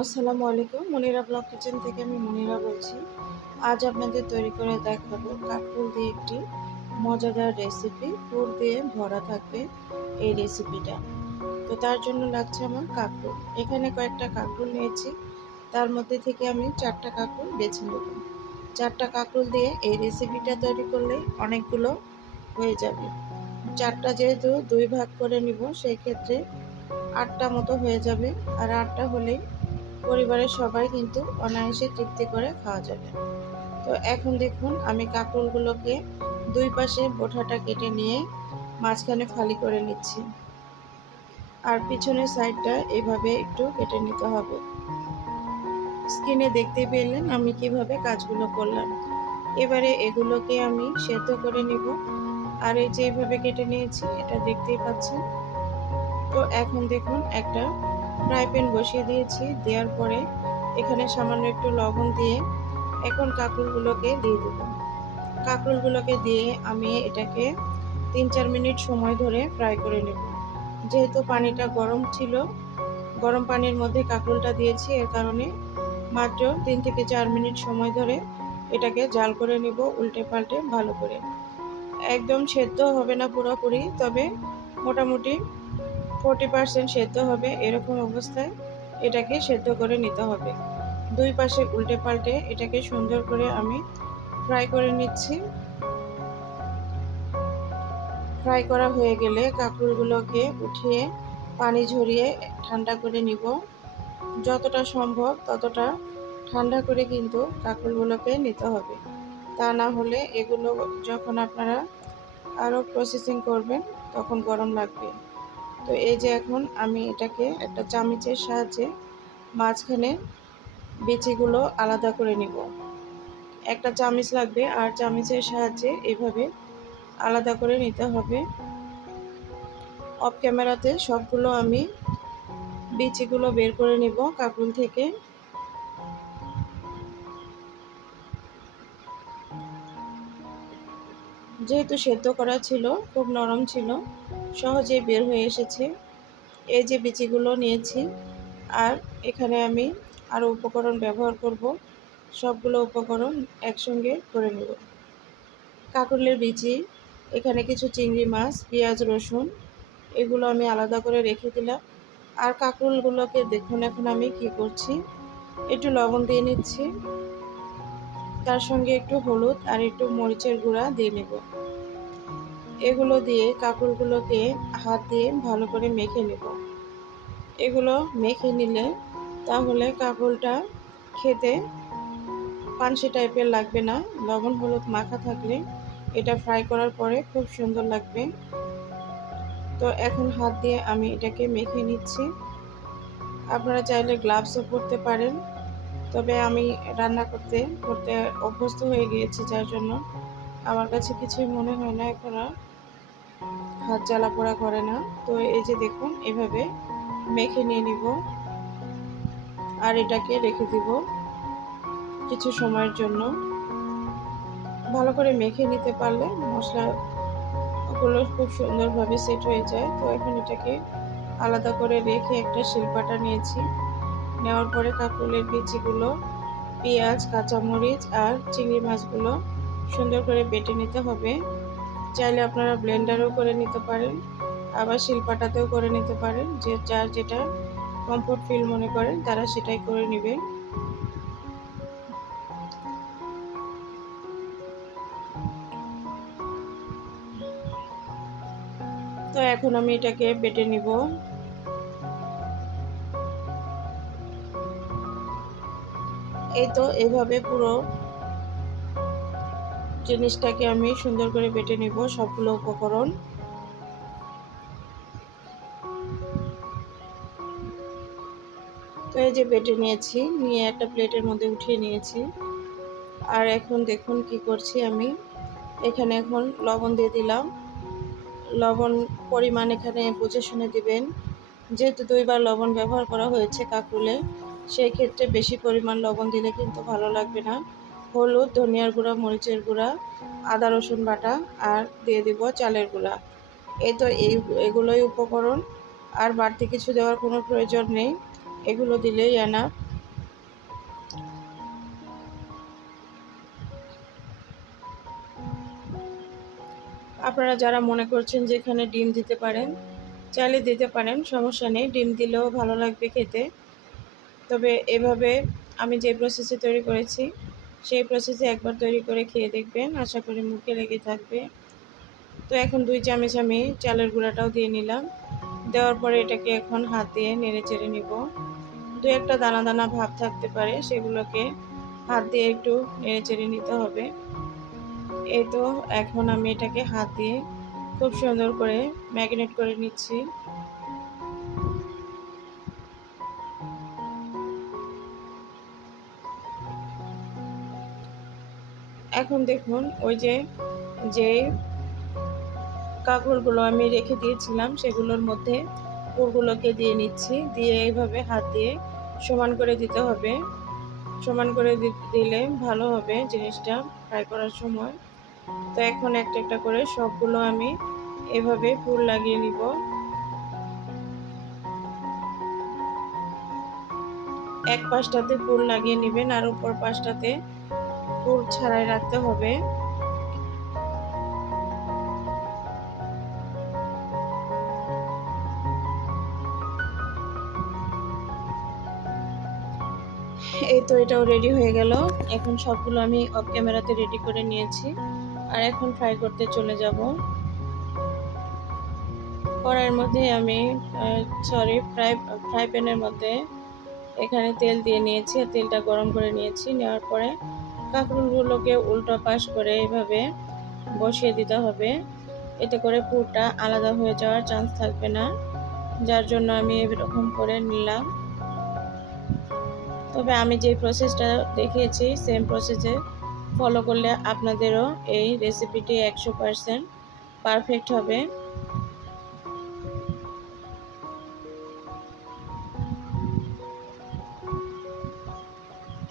আসসালামু আলাইকুম। Monira blog kitchen থেকে আমি মনিরা বলছি। আজ আপনাদের তৈরি করে দেখাবো কাঁকরোল দিয়ে একটি মজাদার রেসিপি। পুর দিয়ে ভরা থাকবে এই রেসিপিটা। তো তার জন্য লাগছে আমার কাঁকরোল। এখানে কয়েকটা কাঁকরোল নিয়েছি। তার মধ্যে থেকে আমি 4টা কাঁকরোল বেছে নেব। 4টা কাঁকরোল দিয়ে এই রেসিপিটা তৈরি করলে অনেকগুলো হয়ে যাবে। 4টা যেহেতু 2 ভাগ করে নিব, সেই ক্ষেত্রে 8টা মতো হয়ে যাবে। আর 8টা হলেই পরিবারের সবাই কিন্তু অনায়াসে তৃপ্তি করে খাওয়া যাবে। তো এখন দেখুন আমি কাঁকরোলগুলোকে দুই পাশে বোঁটাটা কেটে নিয়ে মাঝখানে ফালি করে নিচ্ছি। আর পিছনের সাইডটা এভাবে একটু কেটে নিতে হবে। স্ক্রিনে দেখতে পেলেন আমি কিভাবে কাজগুলো করলাম। এবারে এগুলোকে আমি সেদ্ধ করে নিব। আর এই যে এইভাবে কেটে নিয়েছি, এটা দেখতেই পাচ্ছেন। তো এখন দেখুন একটা ফ্রাই প্যান বসিয়ে দিয়েছি। দেওয়ার পরে এখানে সামান্য একটু লবণ দিয়ে এখন কাঁকরোলগুলোকে দিয়ে দেব। কাঁকরোলগুলোকে দিয়ে আমি এটাকে 3-4 মিনিট সময় ধরে ফ্রাই করে নেব। যেহেতু পানিটা গরম ছিল, গরম পানির মধ্যে কাঁকরোলটা দিয়েছি, এর কারণে মাত্র 3 থেকে 4 মিনিট সময় ধরে এটাকে জাল করে নেব উল্টে পাল্টে ভালো করে। একদম সেদ্ধ হবে না পুরোপুরি, তবে মোটামুটি 40% সেদ্ধ হবে। এরকম অবস্থায় এটাকে সেদ্ধ করে নিতে হবে। দুই পাশে উল্টে পাল্টে এটাকে সুন্দর করে আমি ফ্রাই করে নিচ্ছি। ফ্রাই করা হয়ে গেলে কাঁকরোলগুলোকে উঠিয়ে পানি ঝরিয়ে ঠান্ডা করে নিব। যতটা সম্ভব ততটা ঠান্ডা করে কিন্তু কাঁকরোলগুলোকে নিতে হবে। তা না হলে এগুলো যখন আপনারা আরও প্রসেসিং করবেন তখন গরম লাগবে। তো এই যে এখন আমি এটাকে একটা চামচের সাহায্যে মাঝখানে বিচিগুলো আলাদা করে নিব। একটা চামচ লাগবে, আর চামচের সাহায্যে এভাবে আলাদা করে নিতে হবে। অফ ক্যামেরাতে সবগুলো আমি বিচিগুলো বের করে নিব কাঁকরোল থেকে। যেহেতু সেদ্ধ করা ছিল, খুব নরম ছিল, সহজেই বের হয়ে এসেছে। এই যে বিচিগুলো নিয়েছি, আর এখানে আমি আরও উপকরণ ব্যবহার করব। সবগুলো উপকরণ একসঙ্গে করে নেব। কাঁকরোলের বিচি, এখানে কিছু চিংড়ি মাছ, পেঁয়াজ, রসুন, এগুলো আমি আলাদা করে রেখে দিলাম। আর কাঁকরোলগুলোকে দেখুন এখন আমি কি করছি, একটু লবণ দিয়ে নিচ্ছি, তার সঙ্গে একটু হলুদ আর একটু মরিচের গুঁড়া দিয়ে নেব। এগুলো দিয়ে কাঁকরোলগুলোকে হাত দিয়ে ভালো করে মেখে নেব। এগুলো মেখে নিলে তাহলে কাঁকরোলটা খেতে পানসে টাইপের লাগবে না। লবণ হলুদ মাখা থাকলে এটা ফ্রাই করার পরে খুব সুন্দর লাগবে। তো এখন হাত দিয়ে আমি এটাকে মেখে নিচ্ছি। আপনারা চাইলে গ্লাভসও পরতে পারেন, তবে আমি রান্না করতে করতে অভ্যস্ত হয়ে গিয়েছি, যার জন্য আমার কাছে কিছুই মনে হয় না, এখন আর হাত জ্বালা পোড়া করে না। তো এই যে দেখুন এভাবে মেখে নিয়ে নিব, আর এটাকে রেখে দিব কিছু সময়ের জন্য। ভালো করে মেখে নিতে পারলে মশলাগুলো খুব সুন্দরভাবে সেট হয়ে যায়। তো এখন এটাকে আলাদা করে রেখে একটা শিলপাটা নিয়েছি। নেওয়ার পরে কাঁকরোলের বিচিগুলো, পেঁয়াজ, কাঁচামরিচ আর চিংড়ি মাছগুলো সুন্দর করে বেটে নিতে হবে। চাইলে আপনারা ব্লেন্ডারও করে নিতে পারেন, আবার শিলপাটাতেও করে নিতে পারেন। যে যার যেটা কমফোর্ট ফিল মনে করেন তারা সেটাই করে নেবেন। তো এখন আমি এটাকে বেটে নিব। এই তো এভাবে পুরো জিনিসটাকে আমি সুন্দর করে বেটে নিব, সবগুলো উপকরণ। তো এই যে বেটে নিয়েছি, নিয়ে একটা প্লেটের মধ্যে উঠিয়ে নিয়েছি। আর এখন দেখুন কি করছি আমি, এখানে এখন লবণ দিয়ে দিলাম। লবণ পরিমাণ এখানে বুঝে শুনে দিবেন। যেহেতু 2বার লবণ ব্যবহার করা হয়েছে কাঁকরোলে, সেই ক্ষেত্রে বেশি পরিমাণ লবণ দিলে কিন্তু ভালো লাগবে না। হলুদ, ধনিয়ার গুঁড়া, মরিচের গুঁড়া, আদা রসুন বাটা, আর দিয়ে দিব চালের গুঁড়া। এই তো এগুলোই উপকরণ, আর বাড়তি কিছু দেওয়ার কোনো প্রয়োজন নেই। এগুলো দিলেই এনাফ। আপনারা যারা মনে করছেন যে এখানে ডিম দিতে পারেন, চাইলে দিতে পারেন, সমস্যা নেই। ডিম দিলেও ভালো লাগবে খেতে। তবে এভাবে আমি যে প্রসেসে তৈরি করেছি, সেই প্রসেসে একবার তৈরি করে খেয়ে দেখবেন, আশা করি মুখে লেগে থাকবে। তো এখন 2 চামচ আমি চালের গুঁড়াটাও দিয়ে নিলাম। দেওয়ার পরে এটাকে এখন হাত দিয়ে নেড়ে চেড়ে নিব। 2-একটা দানা দানা ভাব থাকতে পারে, সেগুলোকে হাত দিয়ে একটু নেড়ে চেড়ে নিতে হবে। এই তো এখন আমি এটাকে হাত দিয়ে খুব সুন্দর করে ম্যারিনেট করে নিচ্ছি। এখন দেখুন ওই যে যেই কাঁকরোলগুলো আমি রেখে দিয়েছিলাম সেগুলোর মধ্যে পুরগুলোকে দিয়ে নিচ্ছি। দিয়ে এইভাবে হাত দিয়ে সমান করে দিতে হবে। সমান করে দিলে ভালো হবে জিনিসটা ফ্রাই করার সময়। তো এখন একটা একটা করে সবগুলো আমি এভাবে পুর লাগিয়ে নিব। এক পাশটাতে পুর লাগিয়ে নেবেন আর উপর পাশটাতে পুর ছাড়াই রাখতে হবে। এই তো এটাও রেডি হয়ে গেল। এখন সবগুলো আমি অফ ক্যামেরাতে রেডি করে নিয়েছি। আর এখন ফ্রাই করতে চলে যাব। কড়াইয়ের মধ্যে আমি ফ্রাই প্যানের মধ্যে এখানে তেল দিয়ে নিয়েছি আর তেলটা গরম করে নিয়েছি। নেওয়ার পরে কাঁকরোলগুলোকে উল্টো পাশ করে এভাবে বসিয়ে দিতে হবে। এতে করে পুরটা আলাদা হয়ে যাওয়ার চান্স থাকবে না, যার জন্য আমি এরকম করে নিলাম। তবে আমি যে প্রসেসটা দেখিয়েছি সেম প্রসেসে ফলো করলে আপনাদেরও এই রেসিপিটি 100% পারফেক্ট হবে।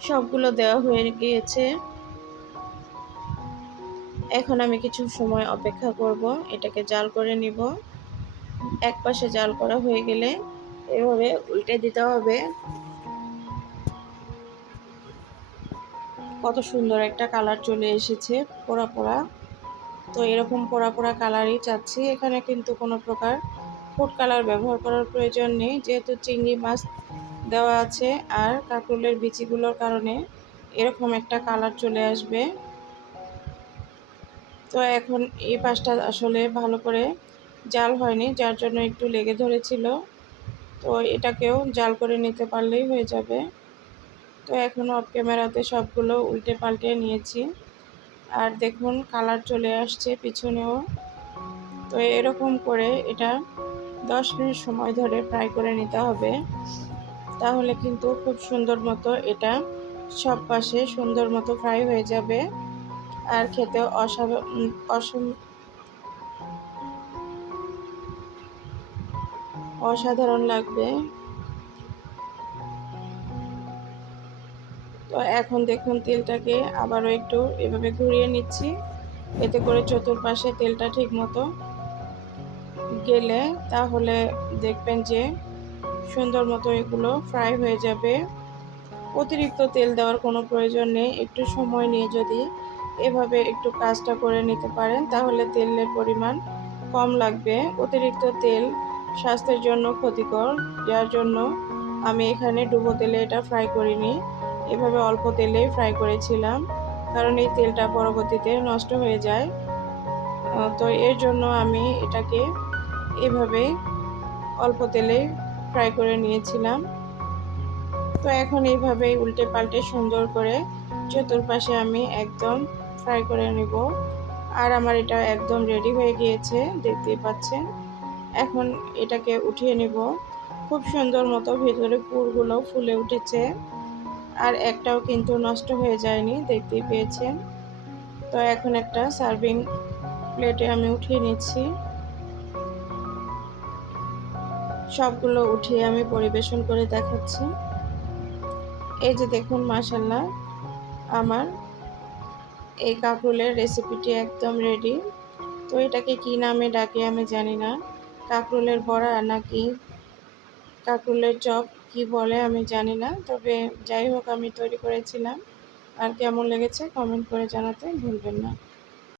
সবগুলো দেওয়া হয়ে গিয়েছে। এখন আমি কিছু সময় অপেক্ষা করব, এটাকে জাল করে নিব। এক পাশে জাল করা হয়ে গেলে এভাবে উল্টে দিতে হবে। কত সুন্দর একটা কালার চলে এসেছে, পোড়া পোড়া। তো এরকম পোড়া পোড়া কালারই চাচ্ছি। এখানে কিন্তু কোনো প্রকার ফুড কালার ব্যবহার করার প্রয়োজন নেই, যেহেতু চিংড়ি মাছ দেওয়া আছে আর কাঁকরোলের বিচিগুলোর কারণে এরকম একটা কালার চলে আসবে। তো এখন এই পাশটা আসলে ভালো করে জাল হয়নি, যার জন্য একটু লেগে ধরেছিল। তো এটাকেও জাল করে নিতে পারলেই হয়ে যাবে। তো এখন অফ ক্যামেরাতে সবগুলো উল্টে পাল্টে নিয়েছি। আর দেখুন কালার চলে আসছে পিছনেও। তো এরকম করে এটা 10 মিনিট সময় ধরে ফ্রাই করে নিতে হবে। তাহলে কিন্তু খুব সুন্দর মতো এটা সব পাশে সুন্দর মতো ফ্রাই হয়ে যাবে আর খেতেও অসাধারণ লাগবে। তো এখন দেখুন তেলটাকে আবারও একটু এভাবে ঘুরিয়ে নিচ্ছি, এতে করে চতুর্পাশে তেলটা ঠিক মতো গেলে তাহলে দেখবেন যে সুন্দর মতো এগুলো ফ্রাই হয়ে যাবে। অতিরিক্ত তেল দেওয়ার কোনো প্রয়োজন নেই। একটু সময় নিয়ে যদি এভাবে একটু কাজটা করে নিতে পারেন তাহলে তেলের পরিমাণ কম লাগবে। অতিরিক্ত তেল স্বাস্থ্যের জন্য ক্ষতিকর, যার জন্য আমি এখানে ডুবো তেলে এটা ফ্রাই করিনি, এভাবে অল্প তেলেই ফ্রাই করেছিলাম, কারণ এই তেলটা পরবর্তীতে নষ্ট হয়ে যায়। তো এর জন্য আমি এটাকে এভাবে অল্প তেলে ফ্রাই করে নিয়েছিলাম। তো এখন এইভাবেই উল্টে পাল্টে সুন্দর করে চতুর্পাশে আমি একদম ফ্রাই করে নেব। আর আমার এটা একদম রেডি হয়ে গিয়েছে, দেখতেই পাচ্ছেন। এখন এটাকে উঠিয়ে নেব। খুব সুন্দর মতো ভিতরে পুরগুলো ফুলে উঠেছে আর একটাও কিন্তু নষ্ট হয়ে যায়নি, দেখতেই পেয়েছেন। তো এখন একটা সার্ভিং প্লেটে আমি উঠিয়ে নিচ্ছি। সবগুলো উঠিয়ে আমি পরিবেশন করে দেখাচ্ছি। এই যে দেখুন, মাশাআল্লাহ, আমার এই কাঁকরোলের রেসিপিটি একদম রেডি। তো এটাকে কি নামে ডাকে আমি জানি না, কাঁকরোলের বড়া নাকি কাঁকরোলের চপ কি বলে আমি জানি না। তবে যাই হোক, আমি তৈরি করেছিলাম। আর কেমন লেগেছে কমেন্ট করে জানাতে ভুলবেন না।